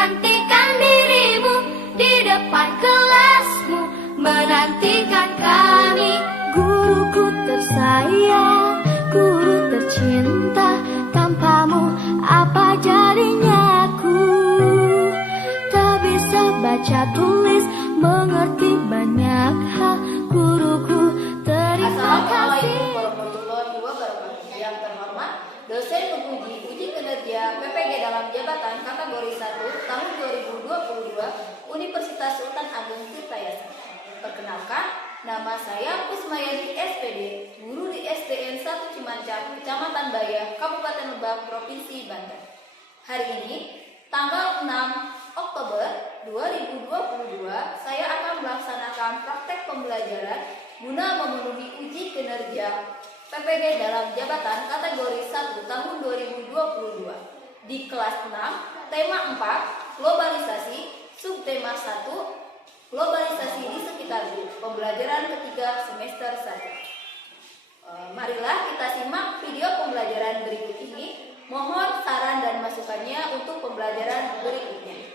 menantikan dirimu di depan kelasmu, menantikan kami. Guruku tersayang, guru tercinta, tanpamu apa jadinya aku? Tak bisa baca tulis, mengerti banyak hal. Guruku terima kasih. Assalamualaikum warahmatullahi wabarakatuh. Yang terhormat dosen penguji uji kinerja PPG dalam jabatan kategori 1 tahun 2022 Universitas Sultan Agung Tirtayasa. Perkenalkan, nama saya Kusmayani SPD, guru di SDN 1 Cimancang, Kecamatan Bayah, Kabupaten Lebak, Provinsi Banten. Hari ini, tanggal 6 Oktober 2022, saya akan melaksanakan praktek pembelajaran guna memenuhi uji kinerja PPG dalam jabatan kategori 1 tahun 2022. Di kelas 6, tema 4, globalisasi, subtema 1, globalisasi di sekitarku, pembelajaran ketiga semester 1. Marilah kita simak video pembelajaran berikut ini. Mohon saran dan masukannya untuk pembelajaran berikutnya.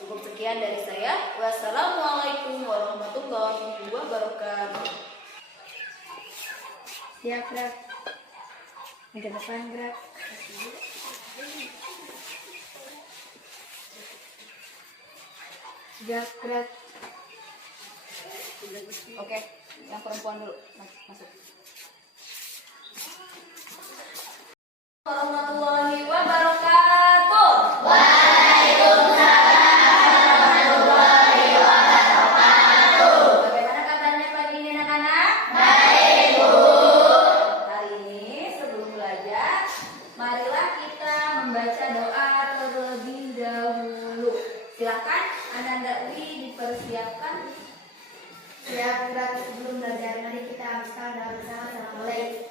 Cukup sekian dari saya. Wassalamualaikum warahmatullahi wabarakatuh. Siap, gerak. Ke depan, gerak. Siap, gerak. Oke, yang perempuan dulu masuk. Warahmatullahi wabarakatuh. Bagaimana kabarnya pagi ini anak-anak? Baik, Bu. Hari ini sebelum belajar, marilah kita membaca doa terlebih dahulu. Silakan Ananda Wi dipersiapkan. Siap, gerak. Sebelum belajar, mari kita habiskan doa bersama. Assalamualaikum.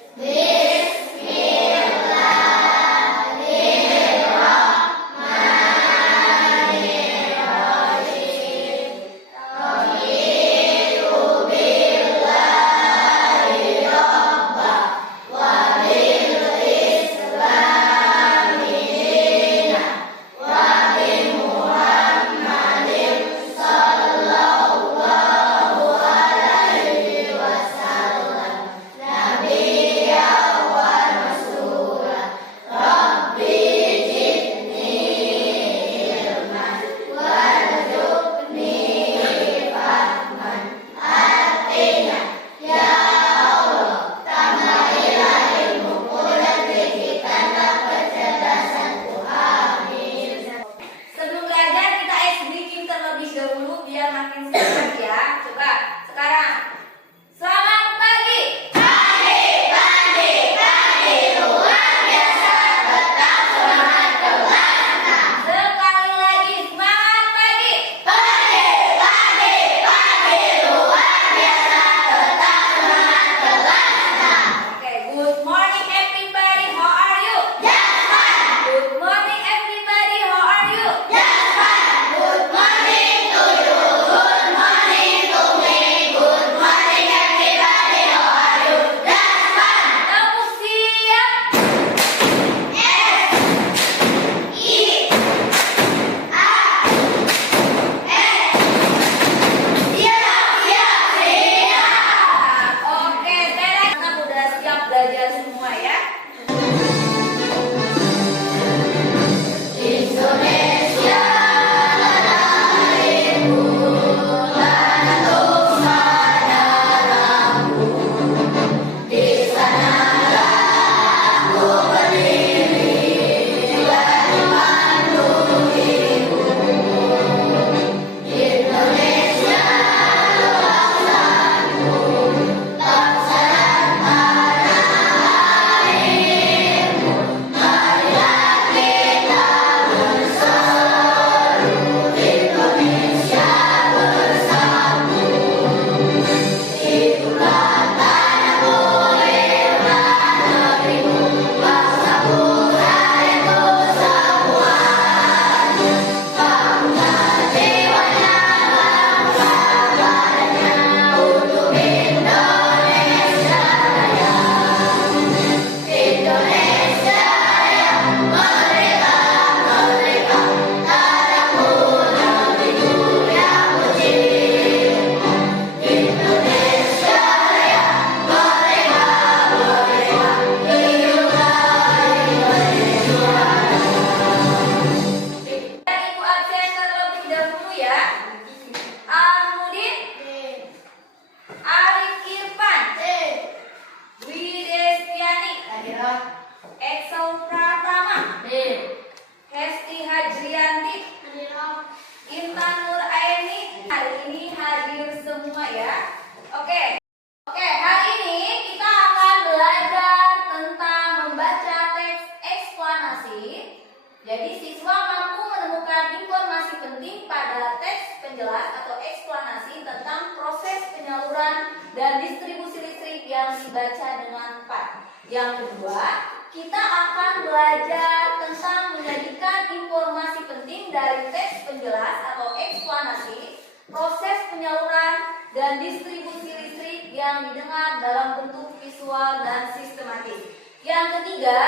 yang dibaca dengan tepat. Yang kedua, kita akan belajar tentang menyajikan informasi penting dari teks penjelas atau eksplanasi, proses penyaluran dan distribusi listrik yang didengar dalam bentuk visual dan sistematis. Yang ketiga,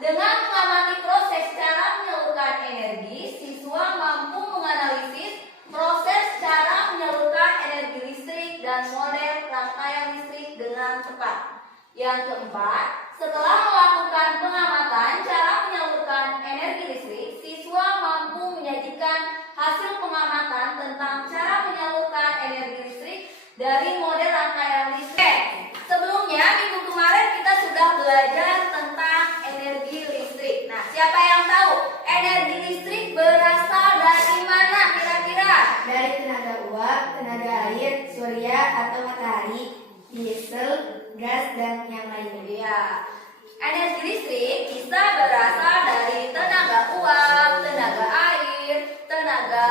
dengan mengamati proses cara menyalurkan energi, siswa mampu menganalisis proses cara menyalurkan energi listrik dan model rangkaian listrik dengan tepat. Yang keempat, setelah melakukan pengamatan cara menyalurkan energi listrik, siswa mampu menyajikan hasil pengamatan tentang cara menyalurkan energi listrik dari model rangkaian listrik. Sebelumnya, minggu kemarin kita sudah belajar tentang energi listrik. Nah, siapa yang tahu energi listrik berasal dari mana kira-kira? Dari tenaga uap, tenaga air, surya atau matahari, diesel, gas, dan yang lainnya. Ya, energi listrik bisa berasal dari tenaga uap, tenaga air, tenaga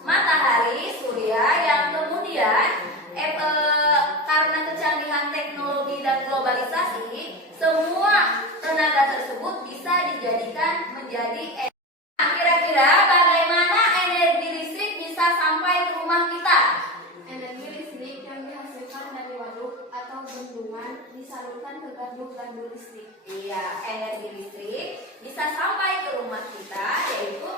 matahari, surya yang kemudian karena kecanggihan teknologi dan globalisasi, semua tenaga tersebut bisa dijadikan menjadi energi. Nah, kira-kira bagaimana energi listrik bisa sampai ke rumah kita? Energi listrik yang dihasilkan dari waduk atau bendungan disalurkan ke gardu-gardu listrik. Iya, energi listrik bisa sampai ke rumah kita, yaitu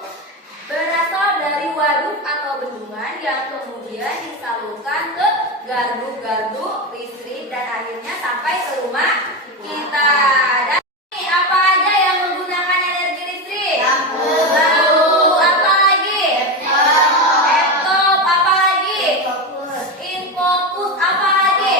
berasal dari waduk atau bendungan yang kemudian disalurkan ke gardu-gardu listrik dan akhirnya sampai ke rumah kita. Dan ini apa aja yang menggunakan energi listrik? Lampu, apa lagi? Laptop, apa lagi? Infocus, apa lagi?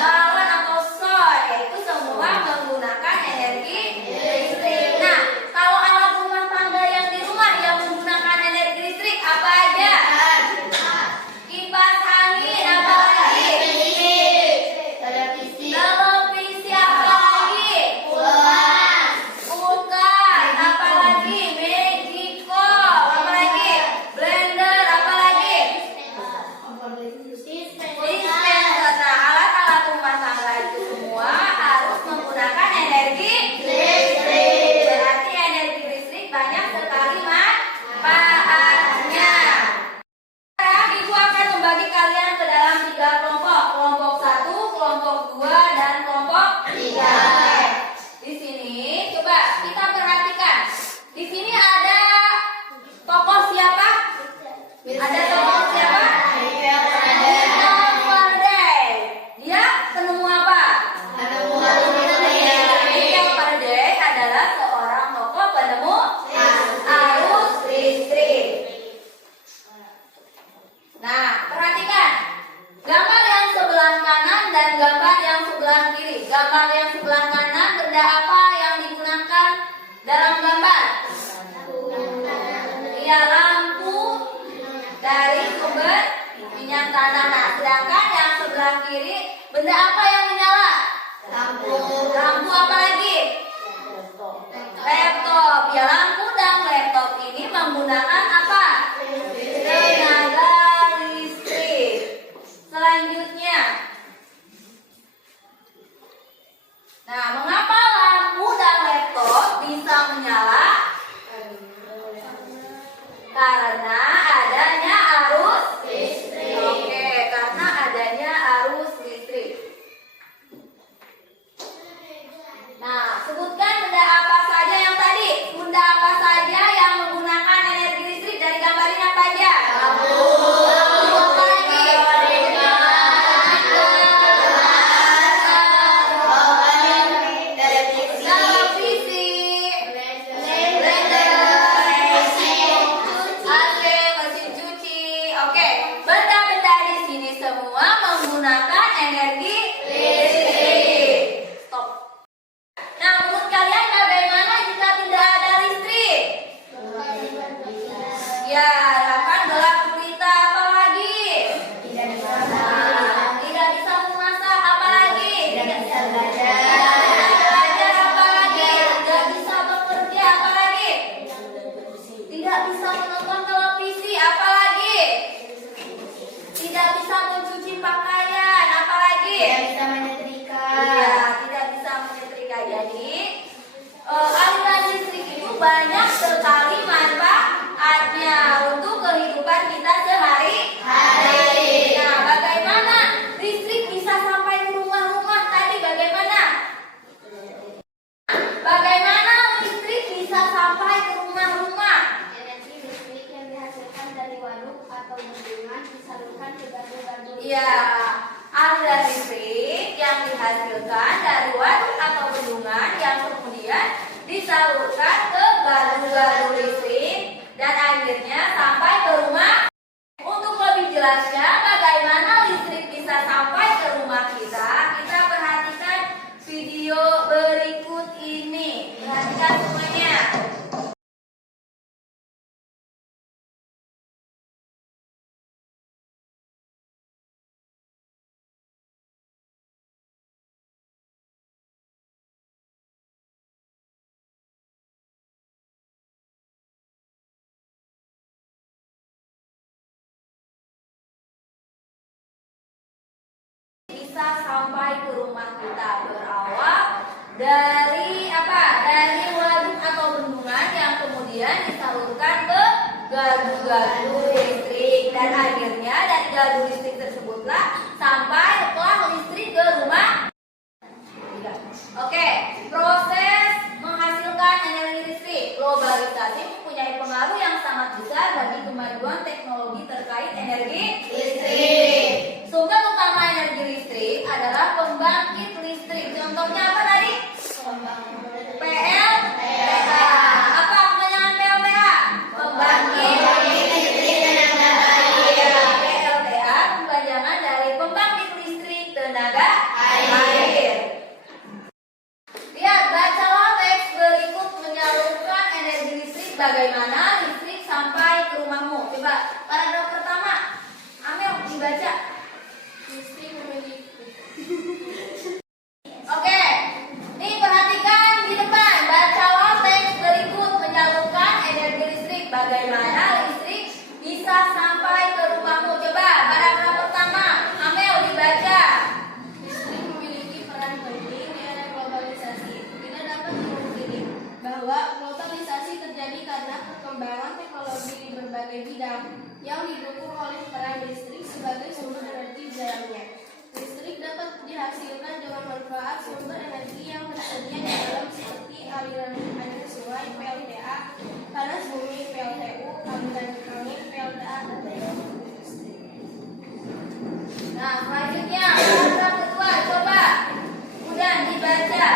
Galon atau soy, itu semua menggunakan energi listrik. Nah, kalau alat rumah tangga yang di rumah yang menggunakan energi listrik apa aja? Kipas angin, apa lagi? Televisi, apa lagi? Kulkas, apa lagi? Magicom, apa lagi? Blender, apa lagi? Dispenser. Nah, alat-alat rumah tangga itu semua harus menggunakan energi listrik. Berarti energi listrik banyak sekali manfaatnya. Sekarang Ibu akan membagi kalian ke dalam 3 kelompok. Kelompok 1, kelompok 2, dan kelompok 3. Di sini coba kita perhatikan. Di sini ada tokoh siapa? Ada tokoh siapa? Tom Faraday. Dia penemu apa? Tom Faraday adalah seorang tokoh penemu arus listrik. Nah, perhatikan gambar yang sebelah kanan dan gambar yang sebelah kiri. Gambar yang sebelah kanan benda apa yang digunakan dalam gambar? Iya, lampu dari sumber minyak tanah. Nah, sedangkan yang sebelah kiri benda apa yang menyala? Lampu apa lagi? Laptop. Ya, lampu dan laptop ini menggunakan apa? Tenaga listrik. Selanjutnya, nah, mengapa lampu dan laptop bisa menyala? Karena adanya arus listrik. Oke, karena adanya arus listrik. Nah, listrik yang dihasilkan dari waduk atau bendungan yang kemudian disalurkan ke gardu-gardu listrik dan akhirnya sampai ke rumah. Untuk lebih jelasnya bagaimana listrik bisa sampai ke rumah kita, kita perhatikan video berikut ini. Perhatikan semuanya. Bisa sampai ke rumah kita berawal dari apa? Dari waduk atau bendungan yang kemudian disalurkan ke gardu-gardu listrik dan akhirnya dari gardu listrik tersebutlah sampai listrik ke rumah. Oke, proses menghasilkan energi listrik. Globalisasi mempunyai pengaruh yang sangat besar bagi kemajuan teknologi terkait energi listrik. Sumber utama energi listrik adalah pembangkit listrik. Contohnya apa tadi? PLTA. Apa kepanjangan PLTA? Pembangkit listrik tenaga air. PLTA kepanjangan dari pembangkit listrik tenaga air. Lihat, bacalah teks berikut menyalurkan energi listrik. Bagaimana listrik sampai ke rumahmu? Coba paragraf pertama, Amel dibaca. Listrik memiliki. Oke, nih perhatikan di depan. Bacalah teks berikut menyalurkan energi listrik. Bagaimana listrik bisa sampai ke rumahmu? Coba paragraf pertama, Amel dibaca. Listrik memiliki peran penting di era globalisasi. Tidak dapat dipungkiri bahwa globalisasi terjadi karena perkembangan teknologi di berbagai bidang yang didukung oleh peran listrik sebagai sumber energi di dalamnya. Listrik dapat dihasilkan dengan manfaat sumber energi yang tersedia di dalam seperti aliran air sungai (PLTA), panas bumi (PLTU), aliran angin (PLTA), dan listrik. Nah, selanjutnya paragraf kedua, coba kemudian dibaca.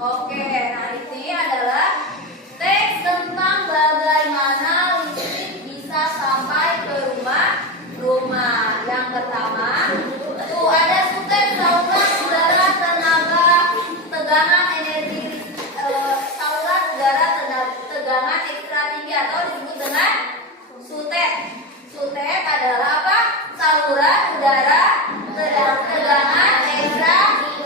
Oke, nah ini adalah teks tentang bagaimana listrik bisa sampai ke rumah. Yang pertama, tuh ada sutet saluran udara tenaga tegangan energi saluran udara tegangan ekstra tinggi atau disebut dengan sutet. Sutet adalah apa? Saluran udara tegangan ekstra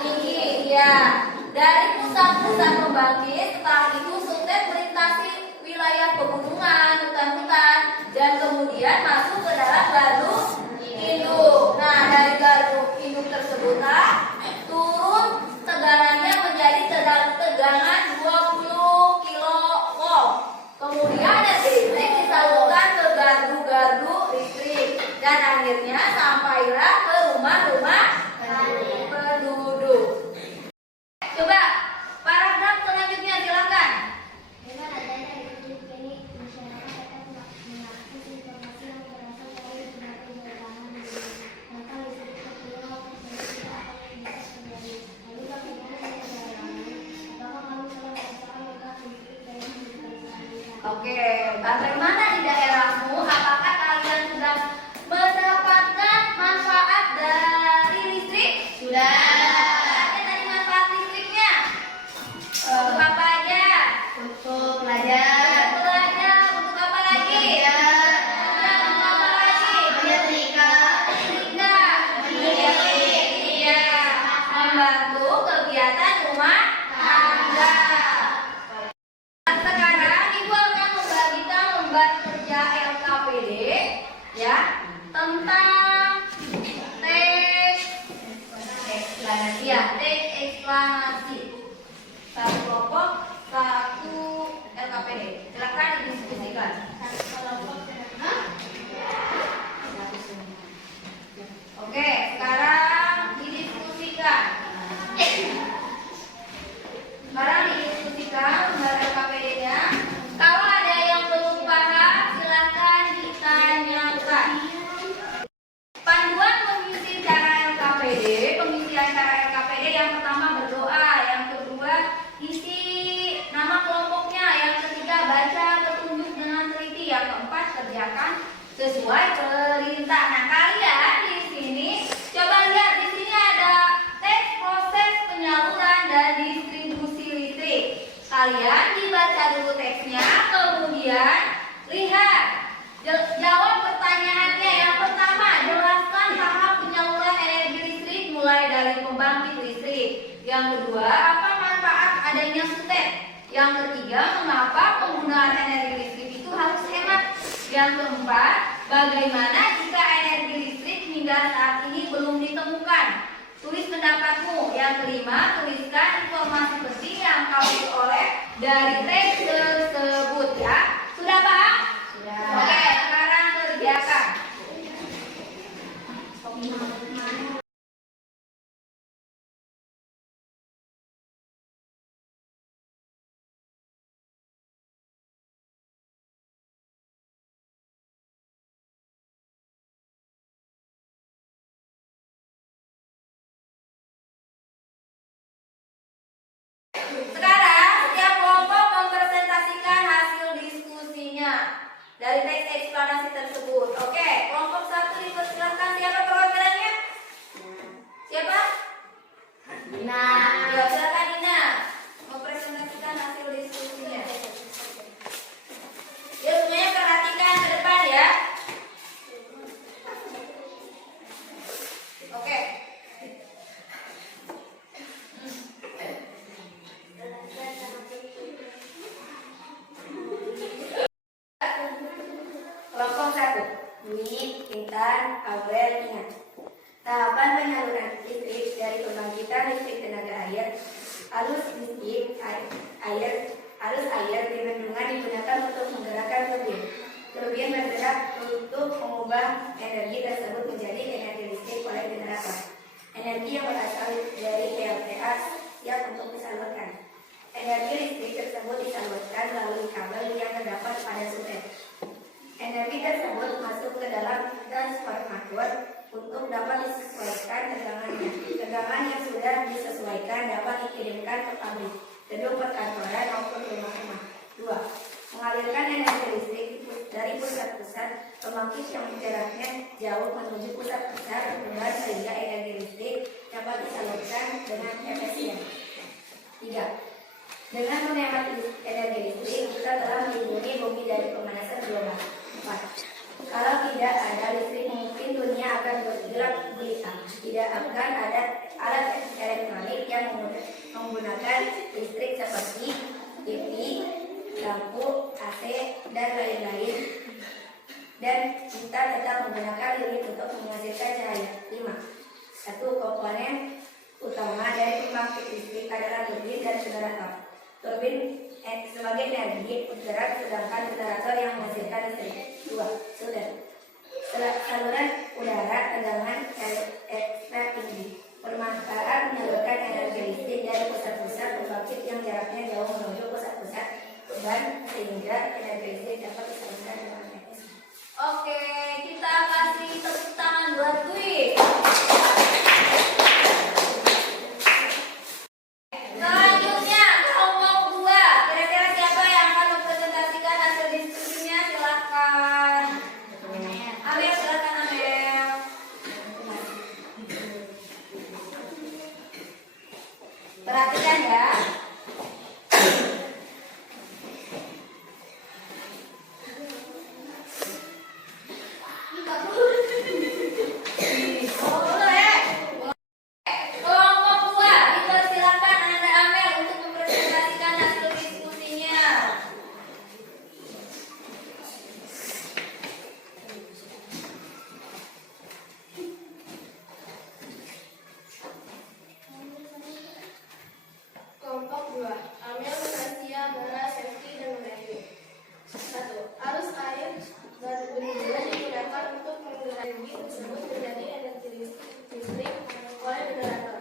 tinggi. Ya. Dari pusat-pusat pembangkit, setelah itu sutet melintasi wilayah pegunungan, hutan-hutan, dan kemudian masuk ke dalam gardu induk. Nah, dari gardu induk tersebutlah turun tegangannya menjadi tegangan 20 kV. Kemudian energi listrik disalurkan ke gardu-gardu listrik dan akhirnya sampailah ke rumah-rumah penduduk. Coba paragraf selanjutnya silakan. Dengan adanya listrik ini, masyarakat akan mengakses informasi yang berasal dari berbagai daerah di maka listrik terjual dari apa yang bisa terjadi. Lalu bagaimana dengan daerah lain? Apakah kamu telah merasakan letak listrik dari digitalisasi? Oke, bagaimana di daerahmu? Apakah kalian sudah mendapatkan manfaat dari listrik? Sudah. Kalian dibaca dulu teksnya, kemudian lihat. Jawab pertanyaannya. Yang pertama, jelaskan tahap penyaluran energi listrik mulai dari pembangkit listrik. Yang kedua, apa manfaat adanya sutet? Yang ketiga, mengapa penggunaan energi listrik itu harus hemat? Yang keempat, bagaimana jika energi listrik hingga saat ini belum ditemukan? Tulis pendapatmu. Yang kelima, tuliskan informasi penting yang kau peroleh dari teks tersebut ya. Sudah paham? Sudah. Oke, sekarang kerjakan. Sekarang setiap kelompok mempresentasikan hasil diskusinya dari teks eksplanasi tersebut. Oke, kelompok 1 dipersilakan. Siapa perwakilannya? Siapa? Dina. Ya, silakan Dina mempresentasikan hasil diskusinya. Ya, semuanya perhatikan ke depan ya. Oke. Kelompok 1. Dwi, Intan, Aurel, ingat. Tahapan penyaluran listrik dari pembangkitan listrik tenaga air, arus listrik arus air di bendungan digunakan untuk menggerakkan turbin. Turbin bergerak untuk mengubah energi tersebut menjadi energi listrik oleh generator. Energi yang berasal dari PLTA siap untuk disalurkan. Energi listrik tersebut disalurkan melalui kabel yang terdapat pada sutet. Energi tersebut masuk ke dalam transformator untuk dapat disesuaikan tegangannya. Tegangan yang sudah disesuaikan dapat dikirimkan ke pabrik, gedung perkantoran maupun rumah-rumah. 2. Mengalirkan energi listrik dari pusat-pusat pembangkit yang jaraknya jauh menuju pusat-pusat pengembang sehingga energi listrik dapat disalurkan dengan efisien. 3. Dengan menghemat energi listrik, kita telah melindungi bumi dari pemanasan global. 4. Kalau tidak ada listrik, mungkin dunia akan bergelap gulita. Tidak akan ada alat elektronik yang menggunakan listrik seperti TV, lampu, AC, dan lain-lain. Dan kita tetap menggunakan lilin untuk menghasilkan cahaya. 5. Satu komponen utama dari pembangkit listrik adalah turbin dan generator. Turbin sebagai energi bergerak, sedangkan generator yang menghasilkan listrik. 2. Sudah. Saluran udara tegangan ekstra tinggi. Bermanfaat menyalurkan energi listrik dari pusat-pusat pembangkit yang jaraknya jauh menuju pusat-pusat beban sehingga energi listrik dapat disalurkan dengan efisien. Oke, kita kasih tepuk tangan buat Dwi. Selanjutnya kelompok 2. Kira-kira siapa yang akan mempresentasikan hasil diskusinya? Silakan. Amel, silakan Amel. Perhatikan ya. Kelompok 2, dipersilakan Anda Amel untuk mempresentasikan hasil diskusinya. Kelompok 2. Amel, Nasia, Bara, Sefti, dan Melayu. 1. Arus air bendungan digunakan untuk menggerakkan energi tersebut menjadi energi listrik oleh generator.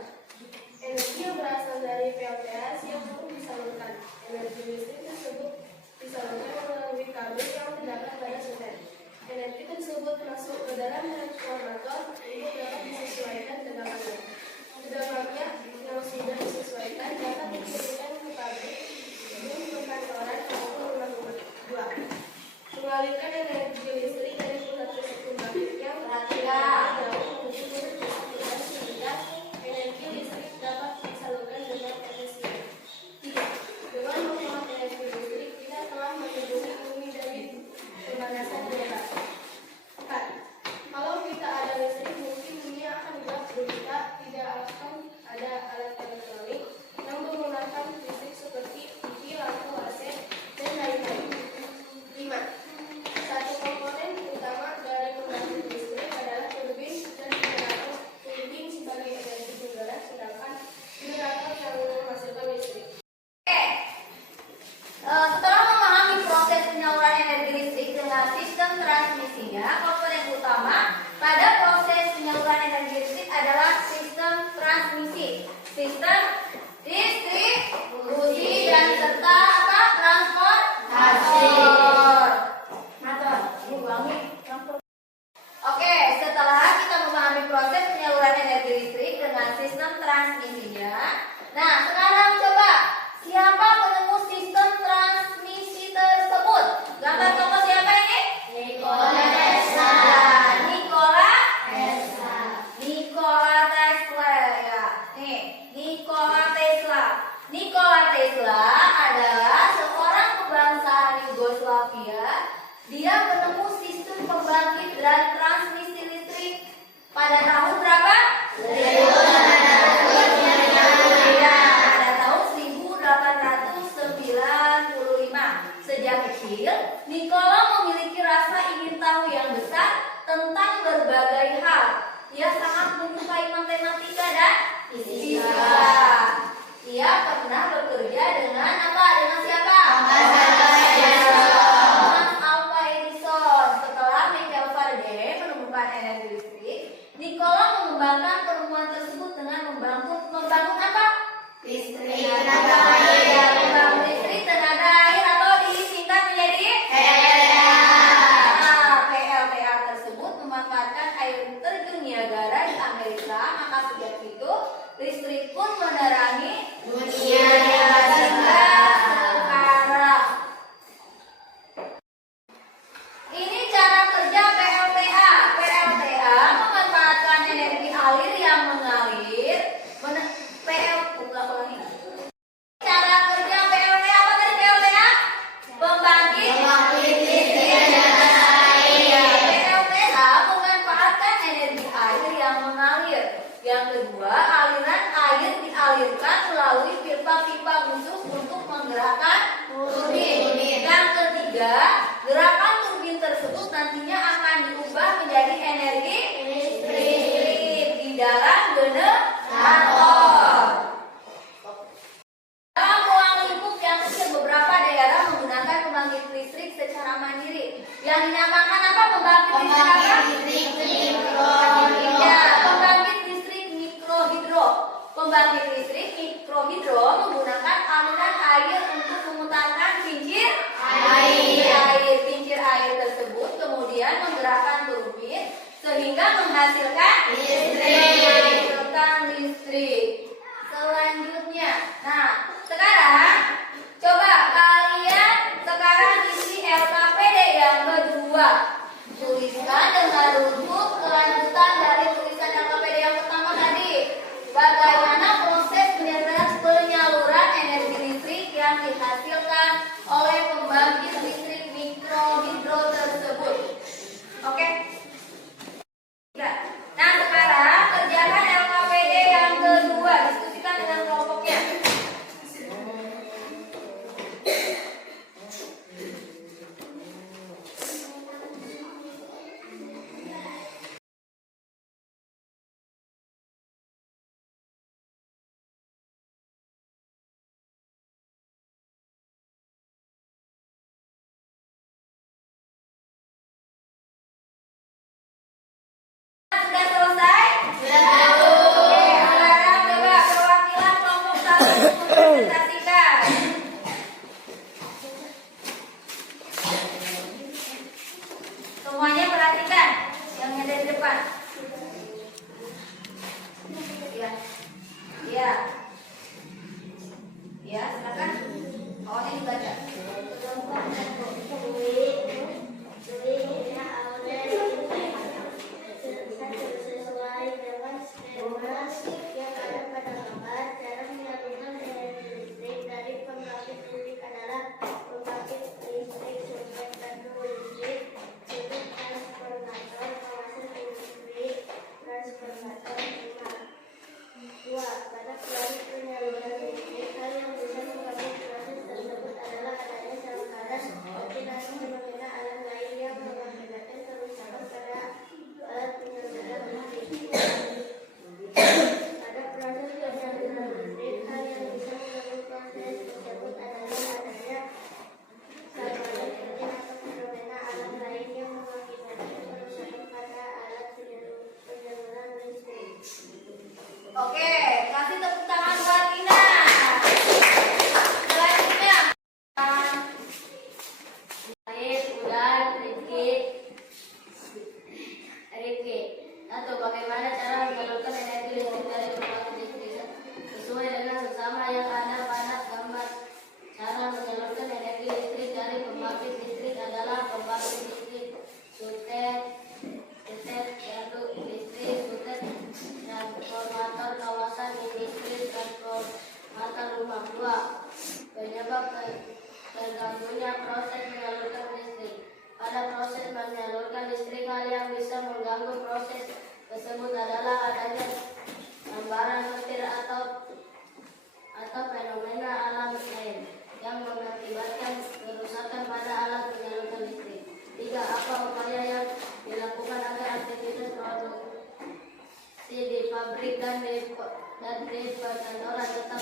Energi yang berasal dari PLTA siap untuk disalurkan. Energi listrik tersebut disalurkan melalui kabel yang terdapat pada sutet. Energi tersebut masuk ke dalam transformator untuk dapat disesuaikan tegangannya. Tegangannya yang sudah disesuaikan dapat dikirimkan ke pabrik, gedung perkantoran maupun rumah-rumah. 2. Mengalirkan energi listrik dari pusat-pusat pembangkit yang jauh menuju pusat-pusat sehingga energi listrik dapat disalurkan dengan efisien. 3. Dengan Nah, sekarang coba siapa penemu sistem transmisi tersebut? Gambar tokoh siapa ini? Nikola Tesla. Nikola Tesla. Nikola Tesla ya. Nih, Nikola Tesla. Nikola Tesla adalah seorang kebangsaan Yugoslavia. Dia penemu sistem pembangkit dan transmisi listrik pada tahun berapa? Pada tahun 1895. Sejak kecil, Nikola memiliki rasa ingin tahu yang besar tentang berbagai hal. Ia sangat menyukai matematika dan fisika. Ia pernah bekerja dengan apa? Dengan siapa? Thomas Alva Edison. Setelah Michael Faraday menemukan energi listrik, Nikola mengembangkan penemuan tersebut dengan membangun apa? Listrik Membangun listrik tenaga air atau disingkat menjadi PLTA tersebut memanfaatkan air terjun Niagara di Amerika. Maka sejak itu listrik pun menerangi dunia hingga sekarang. Ini cara kerja PLTA. PLTA memanfaatkan energi air yang mengalir. Cara kerja PLTA apa tadi PLTA? Pembangkit listrik tenaga air. PLTA memanfaatkan energi air yang mengalir. Yang kedua, aliran air dialirkan melalui pipa-pipa khusus untuk menggerakkan turbin. Yang ketiga, gerakan turbin tersebut nantinya akan diubah menjadi energi listrik di dalam generator. Dalam ruang lingkup yang kecil, beberapa daerah menggunakan pembangkit listrik secara mandiri. Yang dinamakan apa? Pembangkit listrik apa? Ya, pembangkit listrik mikrohidro. Pembangkit listrik mikrohidro menggunakan aliran air untuk memutarkan kincir air. Kincir air tersebut kemudian menggerakkan turbin sehingga menghasilkan listrik. Selanjutnya, nah sekarang coba kalian sekarang isi LKPD yang kedua. Tuliskan dengan rujuk kelanjutan dari tulisan LKPD yang pertama tadi. Bagaimana proses penyaluran energi listrik yang dihasilkan oleh pembangkit listrik mikrohidro tersebut. Oke? Nah sekarang kerjakan LKPD yang kedua. Diskusikan dengan kelompoknya. Sudah selesai? Sudah. Oke, sekarang coba perwakilan kelompok 1 mempresentasikan. Semuanya perhatikan yang ada di depan. Ya. Ya. Ya, silakan. Awalnya dibaca. Sesuai dengan skema yang ada pada gambar, cara menyalurkan energi listrik terganggunya proses menyalurkan listrik. Pada proses menyalurkan listrik, hal yang bisa mengganggu proses tersebut adalah adanya sambaran petir atau fenomena alam lain yang mengakibatkan kerusakan pada alat penyalurkan listrik. 3. Apa upaya yang dilakukan agar aktivitas produksi di pabrik dan di perkantoran tetap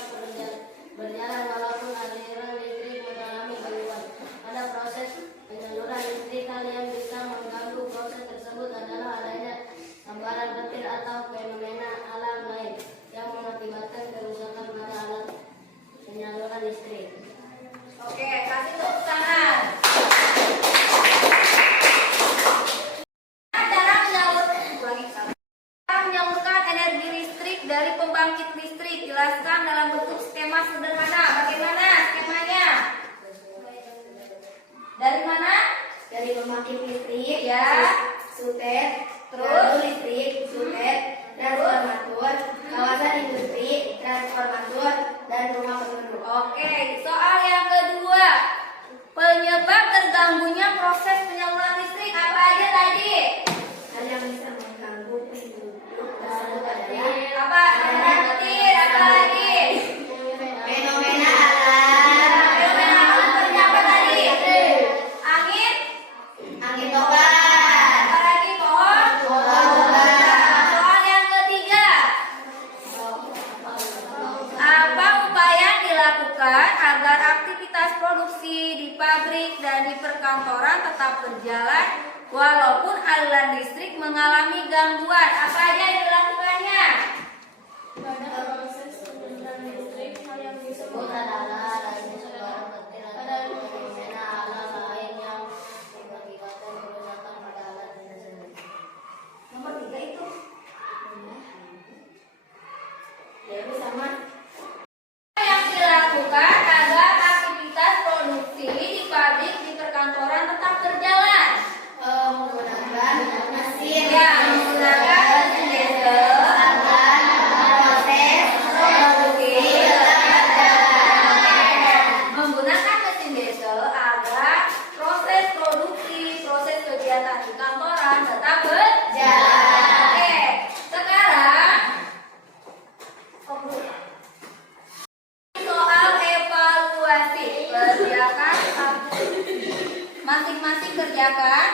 berjalan walaupun aliran listrik mengalami gangguan? Pada proses penyaluran listrik, hal yang bisa mengganggu proses tersebut adalah adanya sambaran petir atau fenomena alam lain yang mengakibatkan kerusakan pada alat penyaluran listrik. Oke, kasih tepuk tangan. Cara menyalurkan energi listrik dari pembangkit listrik. Jelaskan dalam bentuk skema sederhana. Bagaimana skemanya? Dari mana? Dari pembangkit listrik, Ya. sutet, Terus? listrik, sutet, transformator, kawasan industri, transformator, dan rumah penduduk. Oke, soal yang kedua. Penyebab terganggunya proses penyaluran listrik apa aja tadi? Hal yang bisa mengganggu penduduk tersebut adalah Apa? Ada petir, apa lagi? fenomena alam, Fenomena alam seperti apa tadi? Angin? angin topan, Apa lagi? Pohon? Soal yang ketiga. Apa upaya yang dilakukan agar aktivitas produksi di pabrik dan di perkantoran tetap berjalan walaupun aliran listrik mengalami gangguan? Apa aja yang dilakukannya? Pada proses penyaluran listrik, hal yang disebut adalah adanya sambaran petir atau fenomena alam lain yang mengakibatkan kerusakan pada alat tersebut. Nomor 3 itu. ya itu sama. Yang dilakukan agar aktivitas produksi di pabrik di perkantoran tetap berjalan. Menggunakan mesin, Ya, menggunakan mesin diesel agar proses produksi tetap berjalan. menggunakan mesin diesel agar proses produksi, proses kegiatan di kantoran tetap berjalan. Oke, sekarang soal evaluasi. Kerjakan masing-masing kerjakan.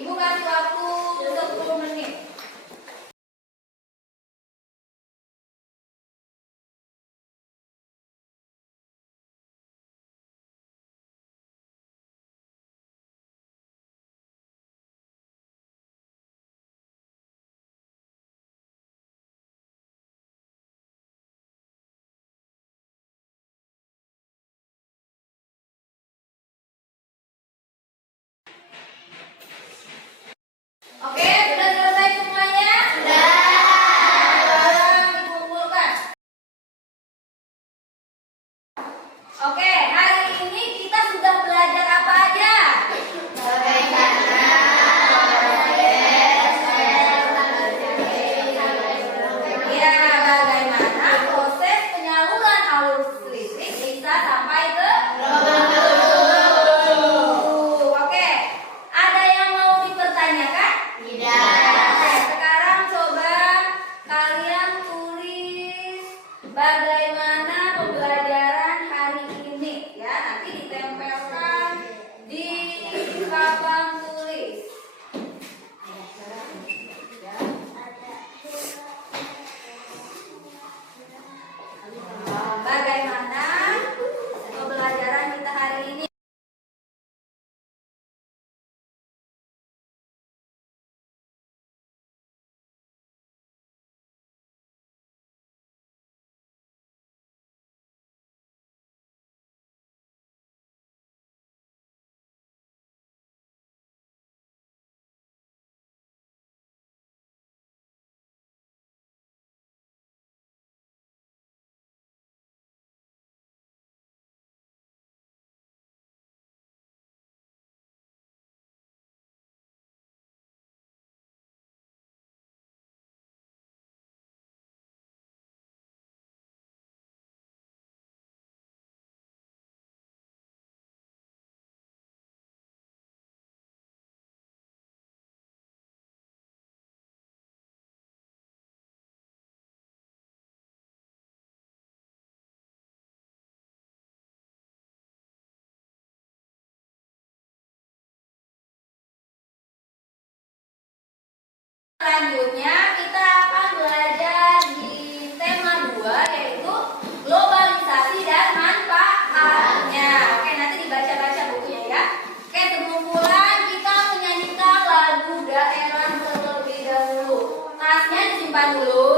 Ibu kasih waktu 10 menit. Selanjutnya kita akan belajar di tema 2 yaitu globalisasi dan manfaatnya. Oke, nanti dibaca-baca bukunya ya. Oke, sebelum pulang kita menyanyikan lagu daerah terlebih dahulu. Tasnya disimpan dulu.